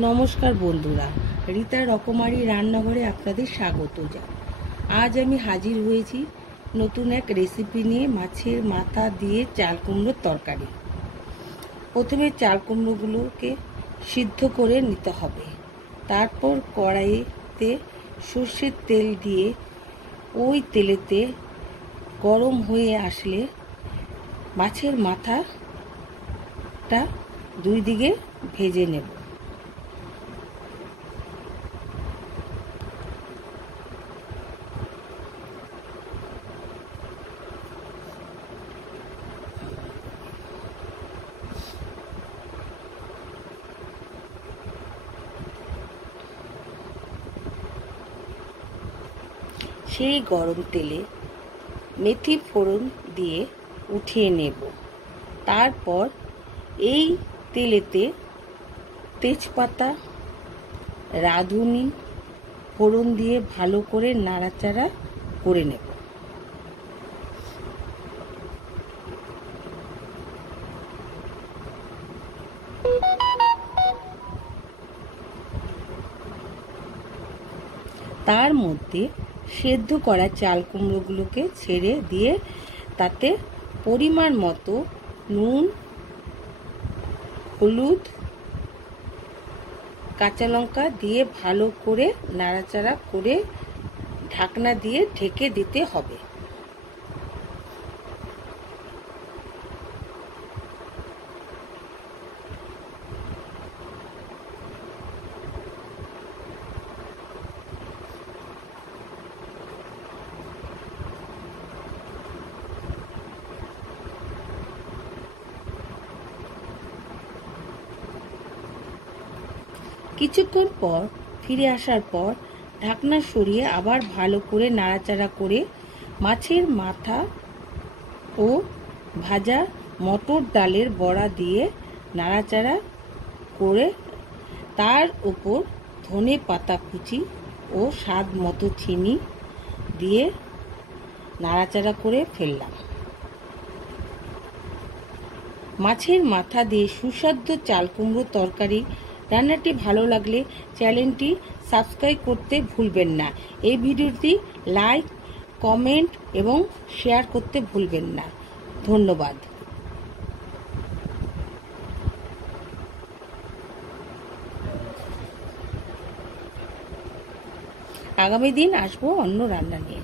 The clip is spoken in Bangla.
নমস্কার বন্ধুরা, রীতা রকমারি রান্নাঘরে আপনাদের স্বাগত জানাই। আজ আমি হাজির হয়েছি নতুন এক রেসিপি নিয়ে, মাছের মাথা দিয়ে চাল কুমড়োর তরকারি। প্রথমে চাল কুমড়োগুলোকে সিদ্ধ করে নিতে হবে। তারপর কড়াইতে সর্ষের তেল দিয়ে ওই তেলেতে গরম হয়ে আসলে মাছের মাথাটা দুই দিকে ভেজে নেব। সেই গরম তেলে মেথি ফোড়ন দিয়ে উঠিয়ে নেব। তারপর এই তেলেতে তেজপাতা, রাঁধুনি ফোড়ন দিয়ে ভালো করে নাড়াচাড়া করে নেব। তার মধ্যে সেদ্ধ করা চাল কুমড়োগুলোকে ছেড়ে দিয়ে তাতে পরিমাণ মতো নুন, হলুদ, কাঁচা লঙ্কা দিয়ে ভালো করে নাড়াচাড়া করে ঢাকনা দিয়ে ঢেকে দিতে হবে। কিছুক্ষণ পর ফিরে আসার পর ঢাকনা সরিয়ে আবার ভালো করে নাড়াচাড়া করে মাছের মাথা ও ভাজা মটর ডালের বড়া দিয়ে নাড়াচাড়া করে তার উপর ধনে পাতা কুচি ও স্বাদ মতো চিনি দিয়ে নাড়াচাড়া করে ফেললাম। মাছের মাথা দিয়ে সুস্বাদু চাল কুমড়ো তরকারি রান্নাটি ভালো লাগলে চ্যানেলটি সাবস্ক্রাইব করতে ভুলবেন না। এই ভিডিওটি লাইক, কমেন্ট এবং শেয়ার করতে ভুলবেন না। ধন্যবাদ। আগামী দিন আসবো অন্য রান্না নিয়ে।